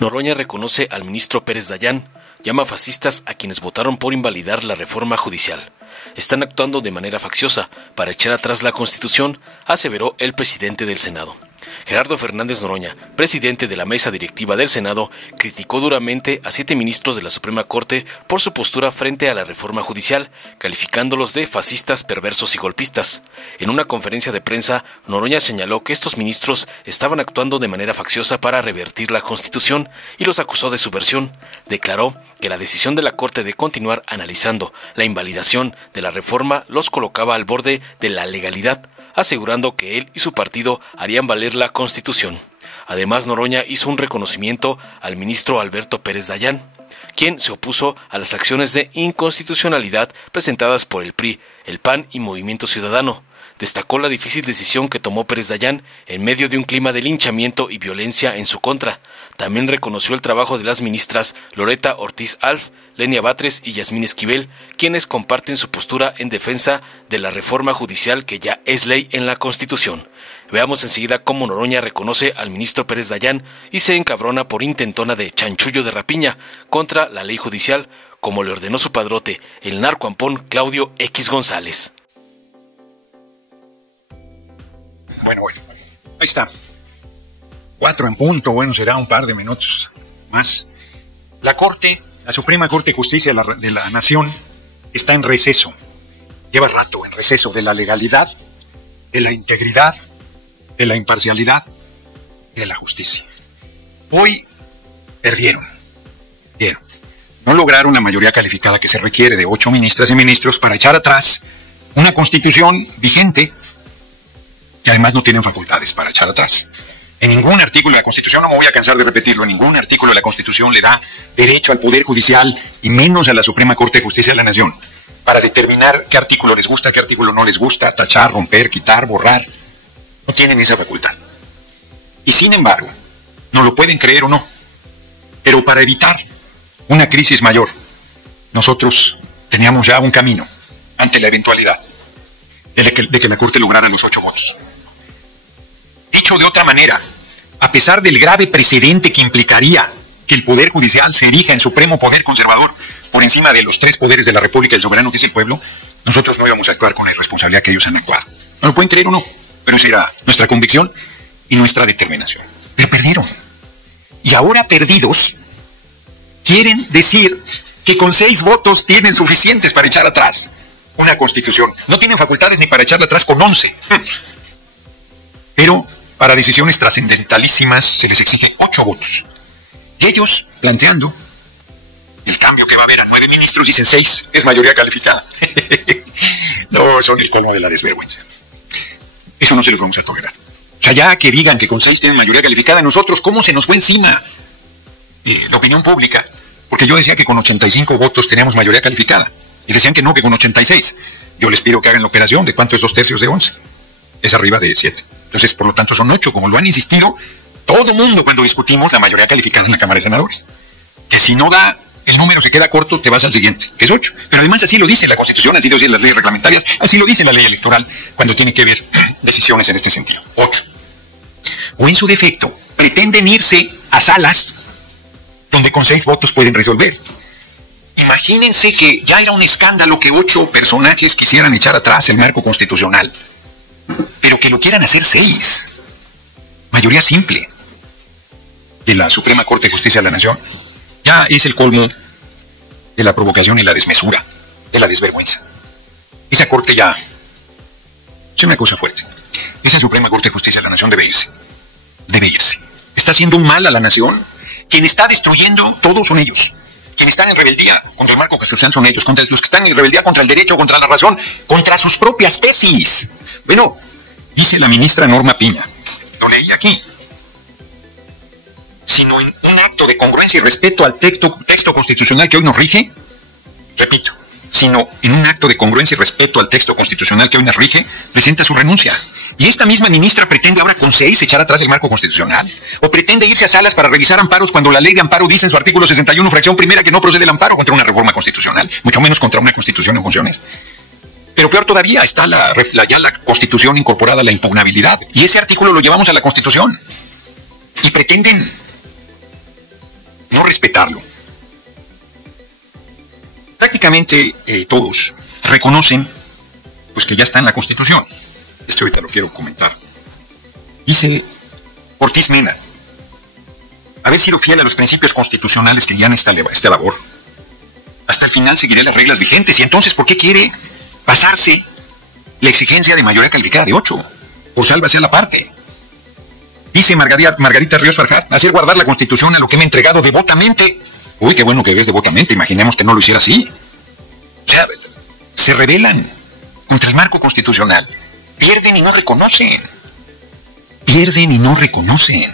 Noroña reconoce al ministro Pérez Dayán, llama fascistas a quienes votaron por invalidar la reforma judicial. Están actuando de manera facciosa para echar atrás la Constitución, aseveró el presidente del Senado. Gerardo Fernández Noroña, presidente de la mesa directiva del Senado, criticó duramente a 7 ministros de la Suprema Corte por su postura frente a la reforma judicial, calificándolos de fascistas, perversos y golpistas. En una conferencia de prensa, Noroña señaló que estos ministros estaban actuando de manera facciosa para revertir la Constitución y los acusó de subversión. Declaró que la decisión de la Corte de continuar analizando la invalidación de la reforma los colocaba al borde de la legalidad, asegurando que él y su partido harían valer la Constitución. Además, Noroña hizo un reconocimiento al ministro Alberto Pérez Dayán, quien se opuso a las acciones de inconstitucionalidad presentadas por el PRI, el PAN y Movimiento Ciudadano. Destacó la difícil decisión que tomó Pérez Dayán en medio de un clima de linchamiento y violencia en su contra. También reconoció el trabajo de las ministras Loreta Ortiz Alf, Lenia Batres y Yasmín Esquivel, quienes comparten su postura en defensa de la reforma judicial que ya es ley en la Constitución. Veamos enseguida cómo Noroña reconoce al ministro Pérez Dayán y se encabrona por intentona de chanchullo de rapiña contra la ley judicial, como le ordenó su padrote, el narcoampón Claudio X González. Bueno, ahí está. 4 en punto, bueno, será un par de minutos más. La Suprema Corte de Justicia de la Nación está en receso. Lleva rato en receso de la legalidad, de la integridad, de la imparcialidad y de la justicia. Hoy perdieron. No lograron la mayoría calificada que se requiere de 8 ministras y ministros para echar atrás una Constitución vigente que además no tienen facultades para echar atrás. En ningún artículo de la Constitución, no me voy a cansar de repetirlo, en ningún artículo de la Constitución le da derecho al Poder Judicial y menos a la Suprema Corte de Justicia de la Nación para determinar qué artículo les gusta, qué artículo no les gusta, tachar, romper, quitar, borrar. No tienen esa facultad. Y sin embargo, no lo pueden creer o no, pero para evitar una crisis mayor, nosotros teníamos ya un camino ante la eventualidad de que la Corte lograra los 8 votos. Dicho de otra manera, a pesar del grave precedente que implicaría que el Poder Judicial se erija en supremo poder conservador por encima de los 3 poderes de la República y el soberano que es el pueblo, nosotros no íbamos a actuar con la irresponsabilidad que ellos han actuado. No lo pueden creer o no, pero esa era nuestra convicción y nuestra determinación. Pero perdieron. Y ahora perdidos, quieren decir que con 6 votos tienen suficientes para echar atrás una Constitución. No tienen facultades ni para echarla atrás con 11. Pero para decisiones trascendentalísimas se les exige 8 votos. Y ellos, planteando el cambio que va a haber a 9 ministros, dicen 6, es mayoría calificada. No, son el colmo de la desvergüenza. Eso no se los vamos a tolerar. O sea, ya que digan que con 6 tienen mayoría calificada, nosotros, ¿cómo se nos fue encima la opinión pública? Porque yo decía que con 85 votos teníamos mayoría calificada. Y decían que no, que con 86. Yo les pido que hagan la operación de cuánto es 2/3 de 11. Es arriba de 7. Entonces, por lo tanto, son 8, como lo han insistido todo mundo cuando discutimos la mayoría calificada en la Cámara de Senadores. Que si no da, el número se queda corto, te vas al siguiente, que es 8. Pero además así lo dice la Constitución, así lo dicen las leyes reglamentarias, así lo dice la ley electoral cuando tiene que ver decisiones en este sentido. 8. O en su defecto, pretenden irse a salas donde con 6 votos pueden resolver. Imagínense que ya era un escándalo que 8 personajes quisieran echar atrás el marco constitucional, pero que lo quieran hacer 6. Mayoría simple de la Suprema Corte de Justicia de la Nación. Ya es el colmo de la provocación y la desmesura, de la desvergüenza. Esa Corte ya es una cosa fuerte. Esa Suprema Corte de Justicia de la Nación debe irse. Debe irse. Está haciendo un mal a la nación. Quien está destruyendo todos son ellos. Quienes están en rebeldía contra el marco constitucional son ellos, contra los que están en rebeldía contra el derecho, contra la razón, contra sus propias tesis. Bueno, dice la ministra Norma Piña, lo leí aquí, sino en un acto de congruencia y respeto al texto constitucional que hoy nos rige, repito, sino en un acto de congruencia y respeto al texto constitucional que hoy nos rige, presenta su renuncia. Y esta misma ministra pretende ahora con 6 echar atrás el marco constitucional, o pretende irse a salas para revisar amparos cuando la ley de amparo dice en su artículo 61, fracción primera, que no procede el amparo contra una reforma constitucional, mucho menos contra una constitución en funciones. Pero peor todavía, está ya la Constitución incorporada a la impugnabilidad, y ese artículo lo llevamos a la Constitución. Y pretenden respetarlo. Prácticamente todos reconocen pues que ya está en la Constitución. Esto ahorita lo quiero comentar. Dice Ortiz Mena: haber sido fiel a los principios constitucionales que guían esta labor. Hasta el final seguiré las reglas vigentes. Y entonces, ¿por qué quiere pasarse la exigencia de mayoría calificada de 8? Por sálvase a la parte. Dice Margarita Ríos Farjat: hacer guardar la Constitución a lo que me he entregado devotamente. Uy, qué bueno que ves devotamente. Imaginemos que no lo hiciera así. O sea, se rebelan contra el marco constitucional. Pierden y no reconocen. Pierden y no reconocen.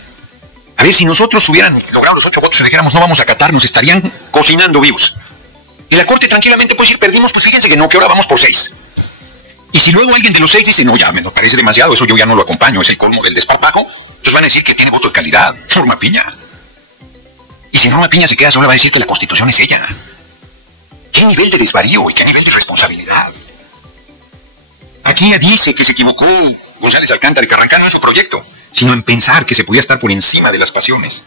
A ver, si nosotros hubieran logrado los 8 votos y dijéramos no vamos a acatar, nos estarían cocinando vivos. Y la Corte tranquilamente puede decir perdimos, pues fíjense que no, que ahora vamos por 6. Y si luego alguien de los 6 dice no, ya me parece demasiado, eso yo ya no lo acompaño, es el colmo del desparpajo, entonces van a decir que tiene voto de calidad, Norma Piña. Y si Norma Piña se queda sola va a decir que la Constitución es ella. ¿Qué nivel de desvarío y qué nivel de responsabilidad? Aquí dice que se equivocó González Alcántara y Carrancá no en su proyecto, sino en pensar que se podía estar por encima de las pasiones.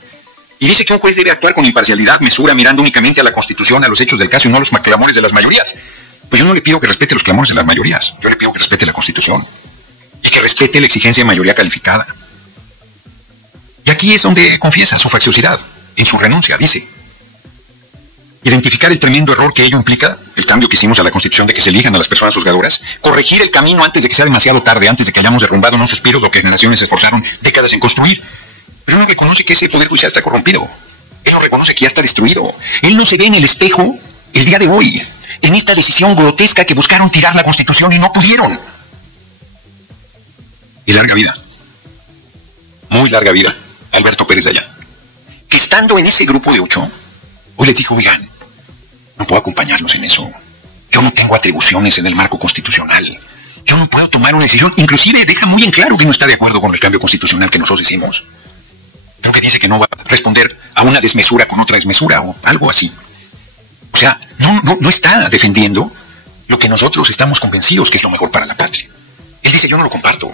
Y dice que un juez debe actuar con imparcialidad, mesura, mirando únicamente a la Constitución, a los hechos del caso y no a los clamores de las mayorías. Pues yo no le pido que respete los clamores de las mayorías, yo le pido que respete la Constitución y que respete la exigencia de mayoría calificada. Y aquí es donde confiesa su facciosidad, en su renuncia, dice: identificar el tremendo error que ello implica, el cambio que hicimos a la Constitución de que se elijan a las personas juzgadoras, corregir el camino antes de que sea demasiado tarde, antes de que hayamos derrumbado unos espiros lo que generaciones se esforzaron décadas en construir. Pero él no reconoce que ese poder judicial está corrompido. Él no reconoce que ya está destruido. Él no se ve en el espejo el día de hoy, en esta decisión grotesca que buscaron tirar la Constitución y no pudieron. Y larga vida, muy larga vida, Alberto Pérez Dayán, que estando en ese grupo de 8, hoy les dijo: oigan, no puedo acompañarlos en eso. Yo no tengo atribuciones en el marco constitucional. Yo no puedo tomar una decisión. Inclusive deja muy en claro que no está de acuerdo con el cambio constitucional que nosotros hicimos. Creo que dice que no va a responder a una desmesura con otra desmesura o algo así. O sea, no está defendiendo lo que nosotros estamos convencidos que es lo mejor para la patria. Él dice: yo no lo comparto,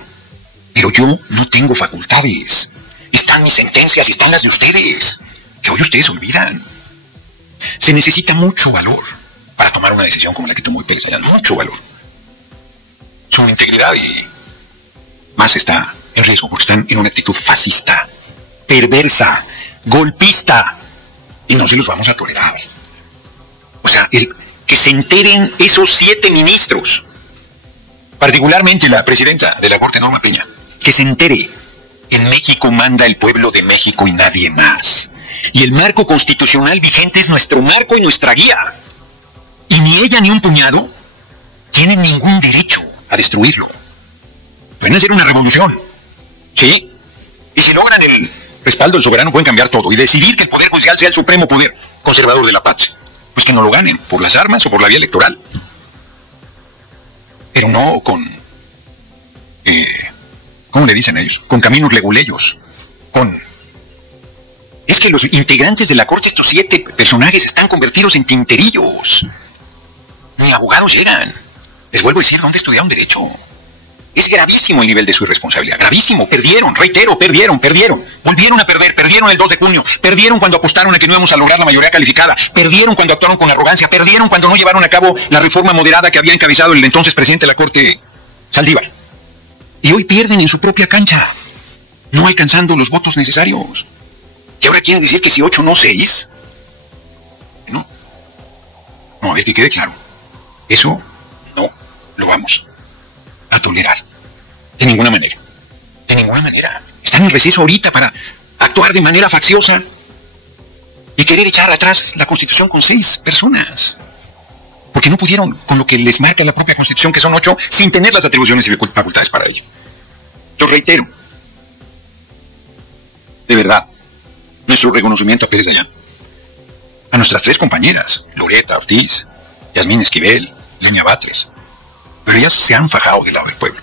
pero yo no tengo facultades. Están mis sentencias y están las de ustedes, que hoy ustedes olvidan. Se necesita mucho valor para tomar una decisión como la que tomó Pérez Dayán. Mucho valor. Su integridad y más está en riesgo porque están en una actitud fascista, perversa, golpista, y no se los vamos a tolerar. O sea, que se enteren esos 7 ministros, particularmente la presidenta de la Corte, Norma Peña, que se entere: en México manda el pueblo de México y nadie más. Y el marco constitucional vigente es nuestro marco y nuestra guía. Y ni ella ni un puñado tienen ningún derecho a destruirlo. Pueden hacer una revolución, ¿sí? Y si logran el respaldo del soberano pueden cambiar todo y decidir que el poder judicial sea el supremo poder conservador de la paz. Pues que no lo ganen por las armas o por la vía electoral. Pero no con... ¿cómo le dicen ellos? Con caminos leguleyos. Es que los integrantes de la Corte, estos 7 personajes, están convertidos en tinterillos. Ni abogados llegan. Les vuelvo a decir, ¿dónde estudiaron derecho? Es gravísimo el nivel de su irresponsabilidad. Gravísimo. Perdieron, reitero, perdieron. Volvieron a perder. Perdieron el 2 de junio. Perdieron cuando apostaron a que no íbamos a lograr la mayoría calificada. Perdieron cuando actuaron con arrogancia. Perdieron cuando no llevaron a cabo la reforma moderada que había encabezado el entonces presidente de la Corte, Saldívar. Y hoy pierden en su propia cancha, no alcanzando los votos necesarios. Y ahora quieren decir que si 8 no 6. No, a ver que quede claro. Eso no lo vamos a tolerar. De ninguna manera. De ninguna manera. Están en receso ahorita para actuar de manera facciosa y querer echar atrás la Constitución con 6 personas. Porque no pudieron con lo que les marca la propia Constitución, que son 8, sin tener las atribuciones y facultades para ello. Yo reitero, de verdad, nuestro reconocimiento a Pérez Dayán, a nuestras 3 compañeras, Loreta Ortiz, Yasmín Esquivel, Lenia Batres, pero ellas se han fajado del lado del pueblo.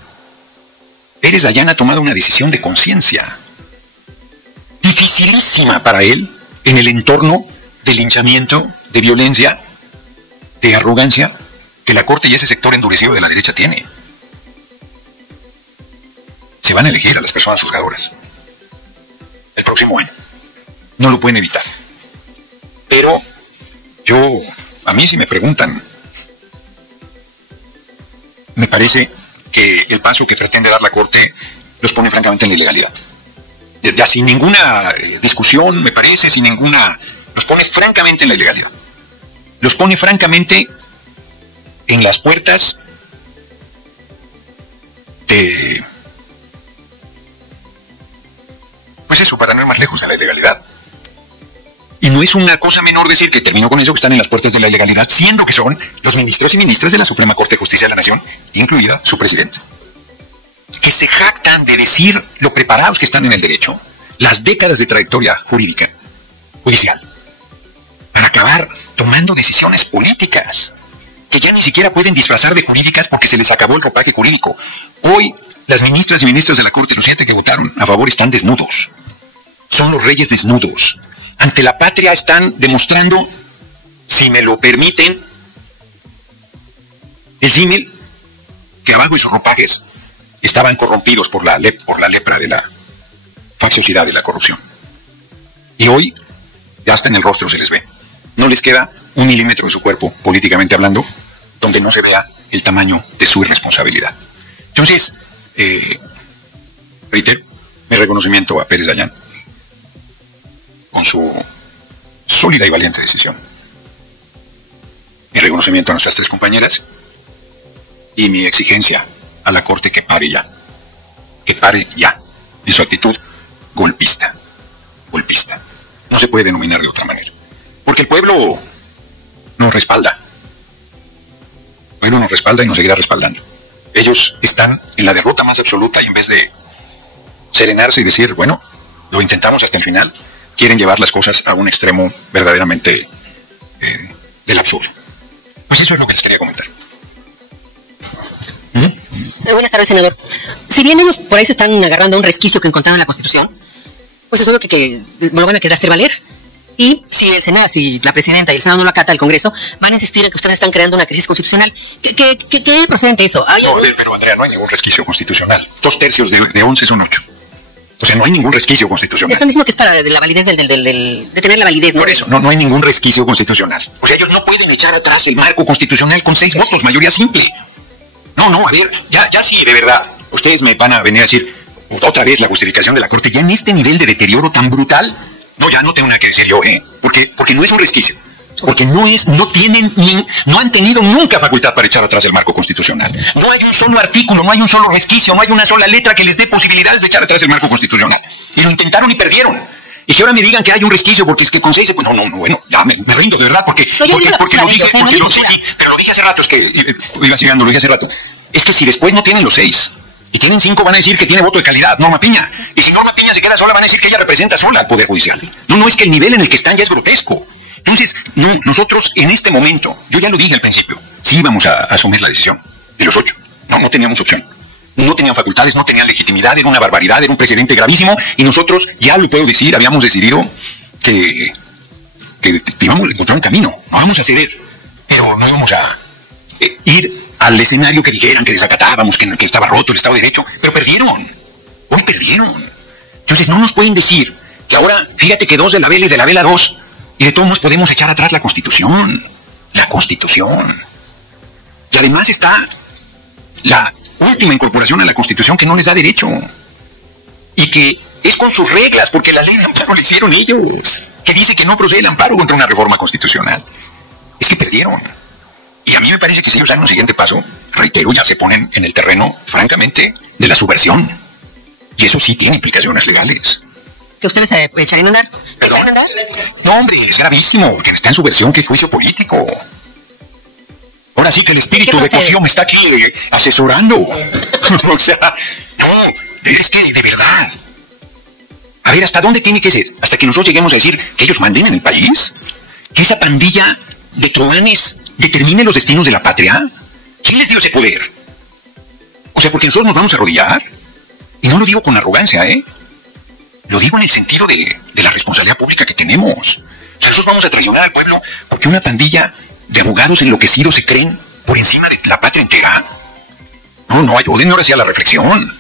Pérez Dayán ha tomado una decisión de conciencia, dificilísima para él, en el entorno de linchamiento, de violencia, de arrogancia que la Corte y ese sector endurecido de la derecha tiene. Se van a elegir a las personas juzgadoras el próximo año. No lo pueden evitar. A mí si me preguntan, me parece que el paso que pretende dar la Corte los pone francamente en la ilegalidad. Ya sin ninguna discusión, me parece, los pone francamente en la ilegalidad. Los pone francamente en las puertas de... Pues eso, para no ir más lejos, de la ilegalidad. Y no es una cosa menor decir que terminó con eso, que están en las puertas de la ilegalidad, siendo que son los ministros y ministras de la Suprema Corte de Justicia de la Nación, incluida su presidenta, que se jactan de decir lo preparados que están en el derecho, las décadas de trayectoria jurídica, judicial, para acabar tomando decisiones políticas, que ya ni siquiera pueden disfrazar de jurídicas porque se les acabó el ropaje jurídico. Hoy, las ministras y ministros de la Corte, los 7 que votaron a favor, están desnudos. Son los reyes desnudos. Ante la patria están demostrando, si me lo permiten, el símil que abajo de sus ropajes estaban corrompidos por la lepra de la facciosidad de la corrupción. Y hoy, ya hasta en el rostro se les ve. No les queda 1 milímetro de su cuerpo, políticamente hablando, donde no se vea el tamaño de su irresponsabilidad. Entonces, reitero, mi reconocimiento a Pérez Dayán con su sólida y valiente decisión. Mi reconocimiento a nuestras 3 compañeras y mi exigencia a la Corte que pare ya en su actitud golpista. No se puede denominar de otra manera, porque el pueblo nos respalda. El pueblo nos respalda y nos seguirá respaldando. Ellos están en la derrota más absoluta y en vez de serenarse y decir, bueno, lo intentamos hasta el final, quieren llevar las cosas a un extremo verdaderamente del absurdo. Pues eso es lo que les quería comentar. Buenas tardes, senador. Si bien ellos por ahí se están agarrando a un resquicio que encontraron en la Constitución, pues es obvio que lo van a querer hacer valer. Y si el Senado, si la presidenta y el Senado no lo acata, el Congreso van a insistir en que ustedes están creando una crisis constitucional. ¿Qué procede de eso? No, pero Andrea, no hay ningún resquicio constitucional. 2/3 de 11 son 8. O sea, no hay ningún resquicio constitucional. Están diciendo que es para la validez de tener la validez, ¿no? Por eso, no hay ningún resquicio constitucional. O sea, ellos no pueden echar atrás el marco constitucional con 6 votos, mayoría simple. No, a ver, ya sí, de verdad. Ustedes me van a venir a decir otra vez la justificación de la Corte, ya en este nivel de deterioro tan brutal. No, ya no tengo nada que decir yo, porque no es un resquicio. Porque no han tenido nunca facultad para echar atrás el marco constitucional. No hay un solo artículo, no hay un solo resquicio, no hay una sola letra que les dé posibilidades de echar atrás el marco constitucional. Y lo intentaron y perdieron. Y que ahora me digan que hay un resquicio porque es que con 6... Pues no, bueno, ya me rindo de verdad porque lo dije hace rato, es que iba llegando, lo dije hace rato. Es que si después no tienen los 6 y tienen 5, van a decir que tiene voto de calidad, Norma Piña. Y si Norma Piña se queda sola, van a decir que ella representa sola al Poder Judicial. No, es que el nivel en el que están ya es grotesco. Entonces, nosotros en este momento, yo ya lo dije al principio, sí íbamos a asumir la decisión de los 8. No teníamos opción. No tenían facultades, no tenían legitimidad, era una barbaridad, era un precedente gravísimo, y nosotros, ya lo puedo decir, habíamos decidido que íbamos a encontrar un camino, no vamos a ceder, pero no íbamos a ir al escenario que dijeran que desacatábamos, que estaba roto el Estado de Derecho, pero perdieron, hoy perdieron. Entonces no nos pueden decir que ahora, fíjate que 2 de la vela y de la vela 2, y de todos modos podemos echar atrás la Constitución. Y además está la última incorporación a la Constitución que no les da derecho. Y que es con sus reglas, porque la ley de amparo la hicieron ellos, que dice que no procede el amparo contra una reforma constitucional. Es que perdieron. Y a mí me parece que si ellos dan un siguiente paso, reitero, ya se ponen en el terreno, francamente, de la subversión. Y eso sí tiene implicaciones legales. ¿Que ustedes se echarían a andar? No, hombre, es gravísimo, porque está en su versión que es juicio político. Ahora sí que el espíritu de Cosío me está aquí asesorando. O sea, no, es que de verdad. A ver, ¿hasta dónde tiene que ser? ¿Hasta que nosotros lleguemos a decir que ellos manden en el país? ¿Que esa pandilla de truanes determine los destinos de la patria? ¿Quién les dio ese poder? O sea, porque nosotros nos vamos a arrodillar. Y no lo digo con arrogancia, Lo digo en el sentido de la responsabilidad pública que tenemos. O sea, nosotros vamos a traicionar al pueblo porque una pandilla de abogados enloquecidos se creen por encima de la patria entera. No, ayúdenme ahora sí a la reflexión.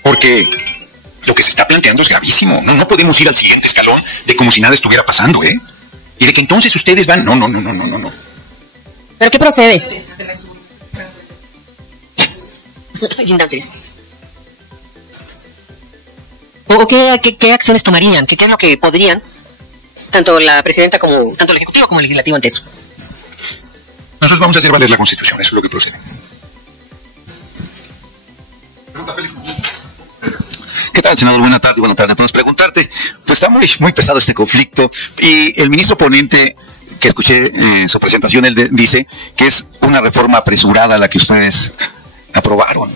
Porque lo que se está planteando es gravísimo. No podemos ir al siguiente escalón de como si nada estuviera pasando, Y Y de que entonces ustedes van... No. ¿Pero qué procede? Ay, Indante. ¿O qué acciones tomarían? ¿Qué es lo que podrían, tanto la presidenta como, tanto el Ejecutivo como el Legislativo ante eso? Nosotros vamos a hacer valer la Constitución, eso es lo que procede. ¿Qué tal, senador? Buenas tardes a todos. Preguntarte, pues está muy pesado este conflicto y el ministro ponente, que escuché su presentación, él dice que es una reforma apresurada la que ustedes aprobaron.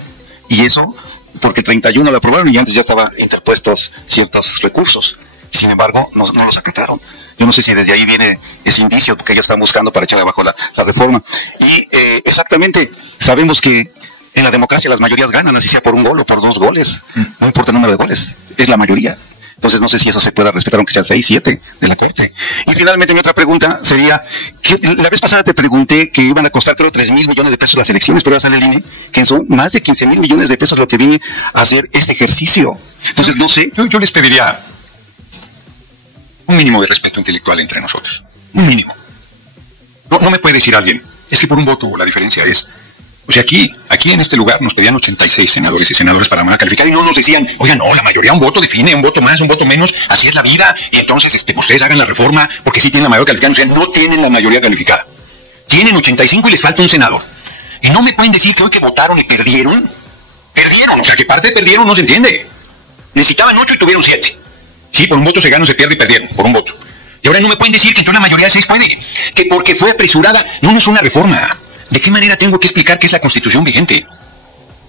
Y eso porque el 31 lo aprobaron y antes ya estaban interpuestos ciertos recursos. Sin embargo, no los acataron. Yo no sé si desde ahí viene ese indicio que ellos están buscando para echar abajo la reforma. Y exactamente, sabemos que en la democracia las mayorías ganan, así sea por un gol o por 2 goles. No importa el número de goles, es la mayoría. Entonces no sé si eso se pueda respetar, aunque sean 6, 7 de la Corte. Y finalmente mi otra pregunta sería, que la vez pasada te pregunté que iban a costar creo 3,000 millones de pesos las elecciones, pero ahora sale el INE, que son más de 15,000 millones de pesos lo que viene a hacer este ejercicio. Entonces no sé. Yo les pediría un mínimo de respeto intelectual entre nosotros. Un mínimo. No me puede decir alguien, es que por un voto la diferencia es... O sea, aquí en este lugar nos pedían 86 senadores y senadoras para mala calificada y no nos decían, oigan, no, la mayoría un voto define, un voto más, un voto menos, así es la vida, y entonces ustedes hagan la reforma porque sí tienen la mayoría calificada. O sea, no tienen la mayoría calificada. Tienen 85 y les falta un senador. Y no me pueden decir que hoy que votaron y perdieron. Perdieron, o sea, que parte perdieron no se entiende. Necesitaban 8 y tuvieron 7. Sí, por un voto se gana o se pierde y perdieron, por un voto. Y ahora no me pueden decir que entonces la mayoría de 6 puede, que porque fue apresurada, no es una reforma. ¿De qué manera tengo que explicar qué es la Constitución vigente?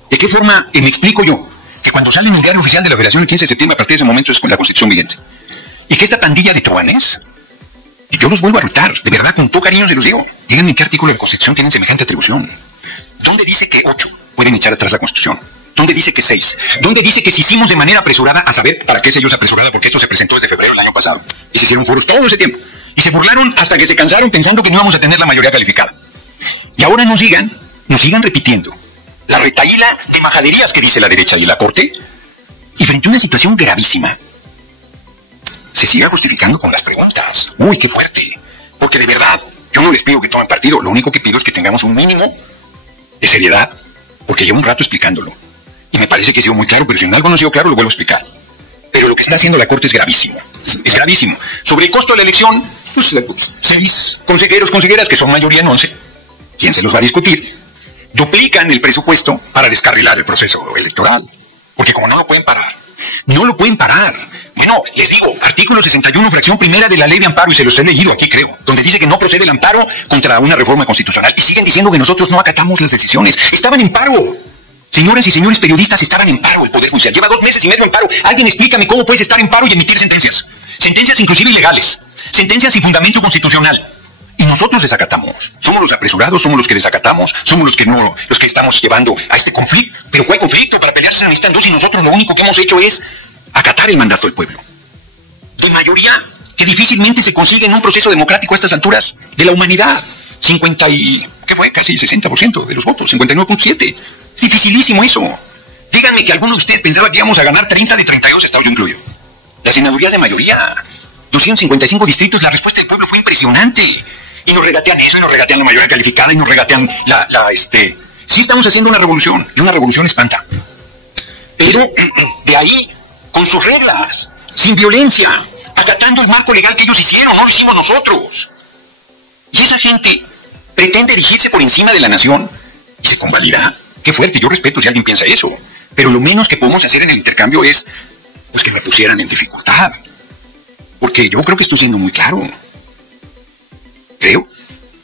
¿De qué forma me explico yo que cuando sale en el diario oficial de la Federación el 15 de septiembre, a partir de ese momento es con la Constitución vigente? Y que esta pandilla de truanes, y yo los vuelvo a retar, de verdad, con todo cariño se los digo, díganme en qué artículo de la Constitución tienen semejante atribución. ¿Dónde dice que 8 pueden echar atrás la Constitución? ¿Dónde dice que 6? ¿Dónde dice que si hicimos de manera apresurada, a saber para qué se ellos apresurada? Porque esto se presentó desde febrero del año pasado, y se hicieron foros todo ese tiempo, y se burlaron hasta que se cansaron pensando que no íbamos a tener la mayoría calificada. Y ahora nos sigan repitiendo la retahíla de majaderías que dice la derecha y la Corte, y frente a una situación gravísima, se siga justificando con las preguntas. ¡Uy, qué fuerte! Porque de verdad, yo no les pido que tomen partido, lo único que pido es que tengamos un mínimo de seriedad, porque llevo un rato explicándolo. Y me parece que he sido muy claro, pero si en algo no ha sido claro, lo vuelvo a explicar. Pero lo que está haciendo la Corte es gravísimo. Es gravísimo. Sobre el costo de la elección, pues 6 consejeros, consejeras, que son mayoría en 11. ¿Quién se los va a discutir? Duplican el presupuesto para descarrilar el proceso electoral. Porque como no lo pueden parar. Bueno, les digo, artículo 61, fracción primera de la ley de amparo, y se los he leído aquí, creo, donde dice que no procede el amparo contra una reforma constitucional. Y siguen diciendo que nosotros no acatamos las decisiones. Estaban en paro. Señoras y señores periodistas, estaban en paro el Poder Judicial. Lleva 2 meses y medio en paro. Alguien explícame cómo puedes estar en paro y emitir sentencias. Sentencias inclusive ilegales. Sentencias sin fundamento constitucional. Y nosotros desacatamos. Somos los apresurados, somos los que desacatamos, somos los que estamos llevando a este conflicto. Pero ¿cuál conflicto? Para pelearse se necesitan 2 y nosotros lo único que hemos hecho es acatar el mandato del pueblo. De mayoría que difícilmente se consigue en un proceso democrático a estas alturas de la humanidad. 50 y... ¿qué fue? Casi 60% de los votos, 59.7. Es dificilísimo eso. Díganme que alguno de ustedes pensaba que íbamos a ganar 30 de 32 estados, yo incluyo. Las senadurías de mayoría. 255 distritos, la respuesta del pueblo fue impresionante. Y nos regatean eso, y nos regatean la mayoría calificada, y nos regatean Sí estamos haciendo una revolución, y una revolución espanta. Pero de ahí, con sus reglas, sin violencia, acatando el marco legal que ellos hicieron, no lo hicimos nosotros. Y esa gente pretende erigirse por encima de la nación y se convalida. Qué fuerte, yo respeto si alguien piensa eso. Pero lo menos que podemos hacer en el intercambio es pues que me pusieran en dificultad. Porque yo creo que estoy siendo muy claro. Creo.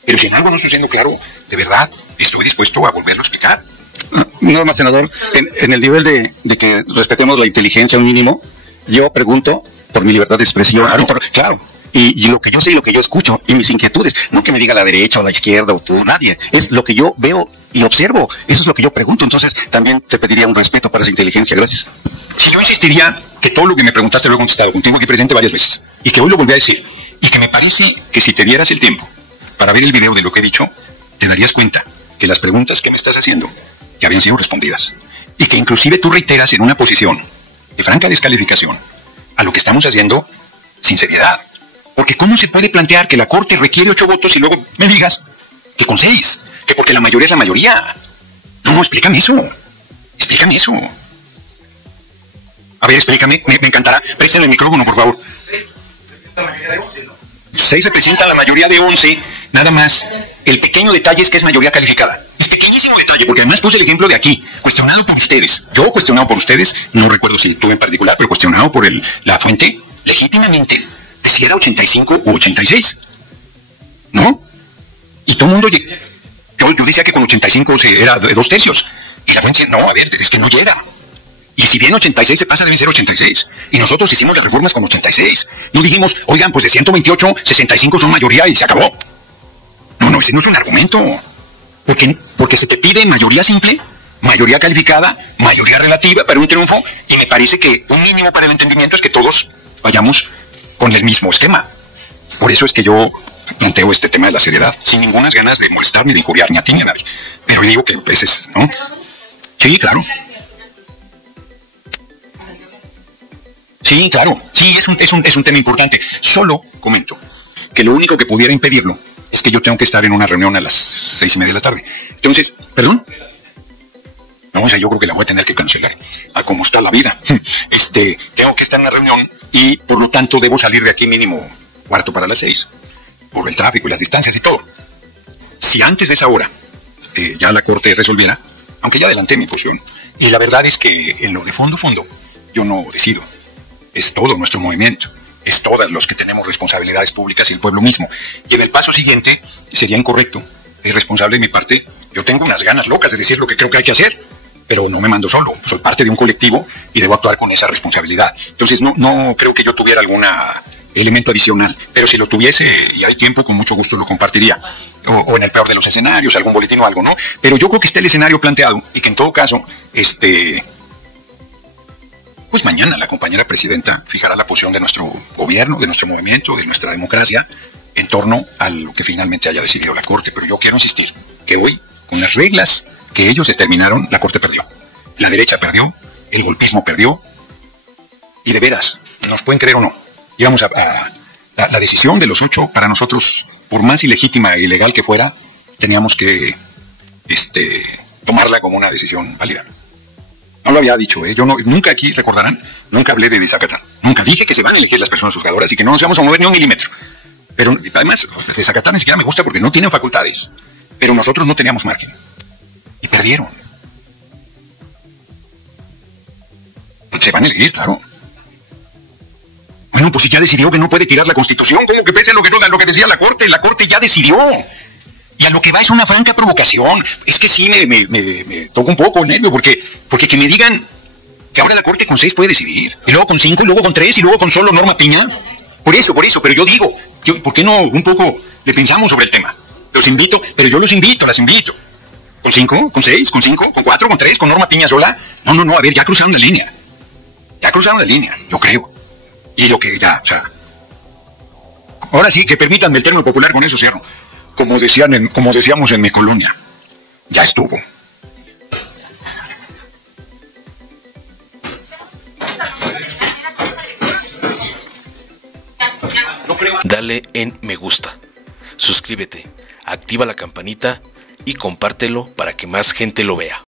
Pero si en algo no estoy siendo claro, de verdad, estoy dispuesto a volverlo a explicar. No más, senador, en el nivel de que respetemos la inteligencia un mínimo, yo pregunto por mi libertad de expresión. Claro. Y lo que yo sé y lo que yo escucho y mis inquietudes, no que me diga la derecha o la izquierda o tú, nadie, es lo que yo veo y observo, eso es lo que yo pregunto. Entonces también te pediría un respeto para esa inteligencia. Gracias. Si yo insistiría que todo lo que me preguntaste lo he contestado contigo aquí presente varias veces, y que hoy lo volví a decir, y que me parece que si te dieras el tiempo para ver el video de lo que he dicho, te darías cuenta que las preguntas que me estás haciendo ya habían sido respondidas, y que inclusive tú reiteras en una posición de franca descalificación a lo que estamos haciendo sin seriedad. Porque ¿cómo se puede plantear que la Corte requiere 8 votos y luego me digas que con 6? Que porque la mayoría es la mayoría. No, explícame eso. Explícame eso. A ver, explícame, me encantará. Préstale el micrófono, por favor. 6 representan la mayoría de 11, nada más. El pequeño detalle es que es mayoría calificada. Es pequeñísimo detalle, porque además puse el ejemplo de aquí, cuestionado por ustedes. Yo cuestionado por ustedes, no recuerdo si tú en particular, pero cuestionado por la fuente, legítimamente, de si era 85 u 86. ¿No? Y todo el mundo... Yo decía que con 85 era de 2/3. Y la fuente decía, no, a ver, es que no llega. Y si bien 86 se pasa, deben ser 86. Y nosotros hicimos las reformas con 86. No dijimos, oigan, pues de 128, 65 son mayoría y se acabó. No, ese no es un argumento. Porque se te pide mayoría simple, mayoría calificada, mayoría relativa para un triunfo, y me parece que un mínimo para el entendimiento es que todos vayamos con el mismo esquema. Por eso es que yo planteo este tema de la seriedad, sin ninguna ganas de molestar ni de injuriar ni a ti ni a nadie. Pero digo que pues es, ¿no? Sí, claro. Sí, claro. Sí, es un tema importante. Solo comento que lo único que pudiera impedirlo es que yo tengo que estar en una reunión a las 6:30 de la tarde. Entonces, ¿perdón? No, o sea, yo creo que la voy a tener que cancelar. A cómo está la vida. Tengo que estar en una reunión y por lo tanto debo salir de aquí mínimo 5:45 por el tráfico y las distancias y todo. Si antes de esa hora ya la Corte resolviera, aunque ya adelanté mi posición, y la verdad es que en lo de fondo, yo no decido. Es todo nuestro movimiento. Es todos los que tenemos responsabilidades públicas y el pueblo mismo. Y en el paso siguiente sería incorrecto, es responsable de mi parte. Yo tengo unas ganas locas de decir lo que creo que hay que hacer, pero no me mando solo. Soy parte de un colectivo y debo actuar con esa responsabilidad. Entonces no creo que yo tuviera algún elemento adicional, pero si lo tuviese y hay tiempo, con mucho gusto lo compartiría. O en el peor de los escenarios, algún boletín o algo, ¿no? Pero yo creo que está el escenario planteado y que en todo caso, pues mañana la compañera presidenta fijará la posición de nuestro gobierno, de nuestro movimiento, de nuestra democracia, en torno a lo que finalmente haya decidido la Corte. Pero yo quiero insistir que hoy, con las reglas que ellos determinaron, la Corte perdió. La derecha perdió, el golpismo perdió, y de veras, nos pueden creer o no, íbamos la decisión de los 8, para nosotros, por más ilegítima e ilegal que fuera, teníamos que tomarla como una decisión válida. No lo había dicho, yo nunca aquí, recordarán, nunca hablé de desacatar. Nunca dije que se van a elegir las personas juzgadoras y que no nos vamos a mover ni un milímetro. Pero además, desacatar ni siquiera me gusta porque no tienen facultades. Pero nosotros no teníamos margen. Y perdieron. Se van a elegir, claro. Bueno, pues si ya decidió que no puede tirar la Constitución, ¿cómo que pese a lo que decía la Corte ya decidió? Y a lo que va es una franca provocación. Es que sí me toca un poco el nervio, porque que me digan que ahora la Corte con 6 puede decidir, y luego con 5, y luego con 3, y luego con solo Norma Piña. Por eso, pero yo digo, ¿por qué no un poco le pensamos sobre el tema? Los invito, las invito. ¿Con 5? ¿Con 6? ¿Con 5? ¿Con 4? ¿Con 3? ¿Con Norma Piña sola? No, a ver, ya cruzaron la línea. Yo creo. Y lo que ya, o sea... Ahora sí, que permítanme el término popular, con eso cierro. Como decíamos en mi colonia, ya estuvo. Dale en me gusta, suscríbete, activa la campanita y compártelo para que más gente lo vea.